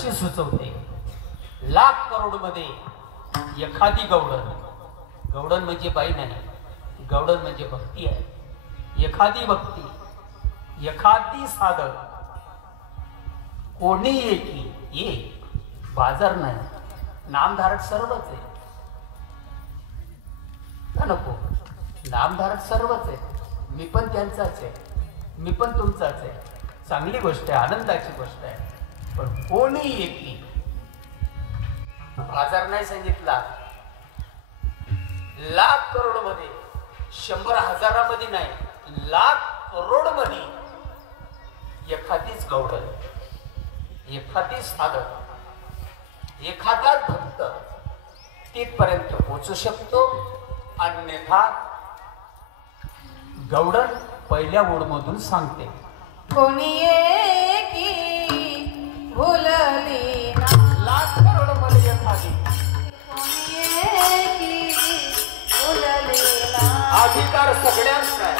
सुचवते लाख करोड मध्ये एखादी गवडण, गवडण म्हणजे बाई नाही, गवडण म्हणजे भक्ती आहे। एखादी भक्ती, एखादी साधक, कोणी एकी एक बाजार नाही, नामधारक सर्वच आहे का नको? नामधारक सर्वच आहे, मी पण त्यांचाच आहे, मी पण तुमचाच आहे। चांगली गोष्ट आहे, आनंदाची गोष्ट आहे, पण कोणी एकी बाजार नाही सांगितला। लाख करोड मध्ये, 100,000मध्ये नाही, लाख करोड मध्ये एखादीच गवडण, एखादी साधक, एखादा भक्त तिथपर्यंत पोहोचू शकतो। अन्यथा गवडण पहिल्या ओढमधून सांगते, कोणी एकी भुलली ना, लाख करोड मध्ये एखादी, कोणी एकी भुलली ना, अधिकार सगळ्यांचा आहे,